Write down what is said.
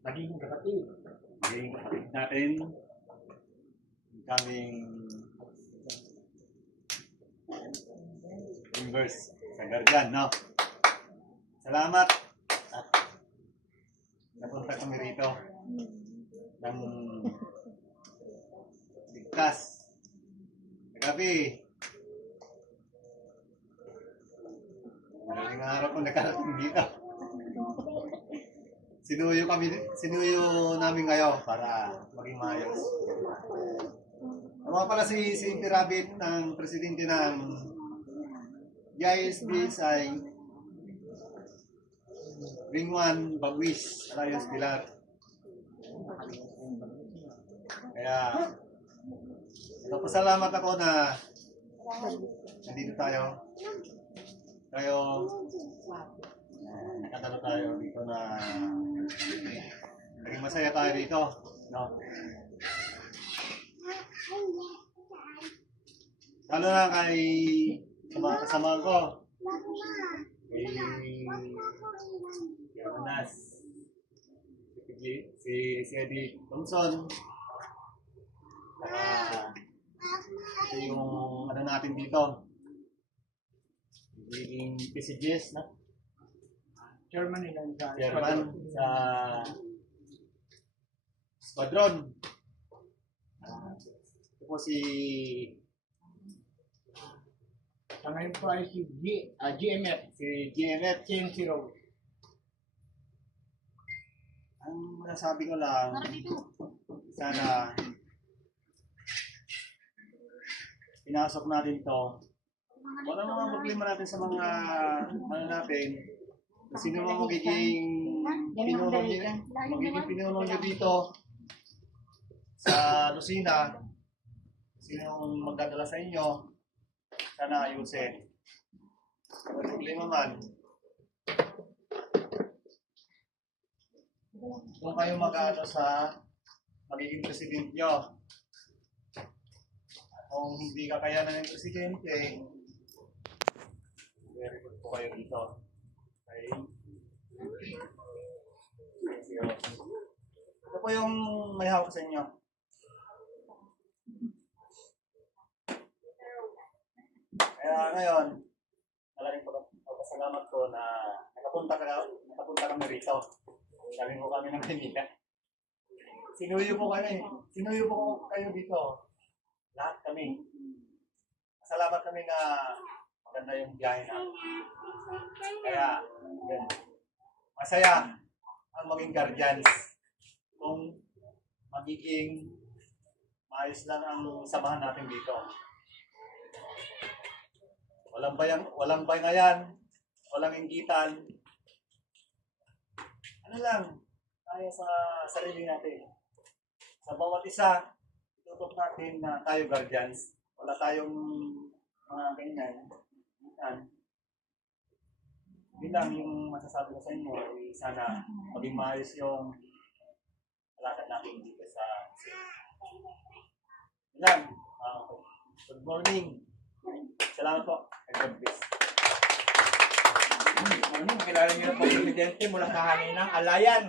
Naging kapatid. Naging kapatid natin. Kaming inverse sa guardian, no? Salamat at napunta kami rito ng ligtas. Gabi. Maraming araw kung nakarating dito. Sinuyo namin kayo para maging maayos. Naman pala si Rabbit ng presidente ng GISB sa Ring 1 Bagwis Alliance Pilar. Kaya nagpasalamat ako na nandito tayo. Nakatalo tayo dito na naging masaya tayo dito, no? Lalo na kay kasama ko, kay Jonas, si Eddie Thompson, ito yung ano natin dito, yung PCGS, na? Chairman nila sa sa squadron. Ito po si sa ngayon po ay si GMF. Si GMF KM0. Ang masasabi ko lang, sana pinasok natin to. Wala namang problema natin sa mga ano natin. Kung sino man magiging pinuno nyo dito sa Lucena, sino magdadala sa inyo, sana ayusin. Kung problema man, kung kayo mag-ano sa magiging presidente nyo, kung hindi kakayanan ng presidente, very good po kayo dito. Okay? Ito po yung may hawak sa inyo. Kaya ngayon, malaking pagpasalamat ko na nakapunta kami rito. Galing ko kami ng Manila. Sinuyo po kayo dito. Lahat kami. Salamat kami na maganda yung biyahe natin. Kaya, yun. Masaya ang maging guardians kung magiging maayos lang ang samahan natin dito. Walang bayangayan, walang inggitan. Ano lang, tayo sa sarili natin. Sa bawat isa, itutok natin na tayo guardians. Wala tayong mga ganyan. Yun lang yung masasabi ko sa inyo. Sana maging maayos yung alakad natin dito sa yun lang. Good morning. Salamat po. God bless. Kilala niyo na po, Presidente mula sa Hanginang Alayan.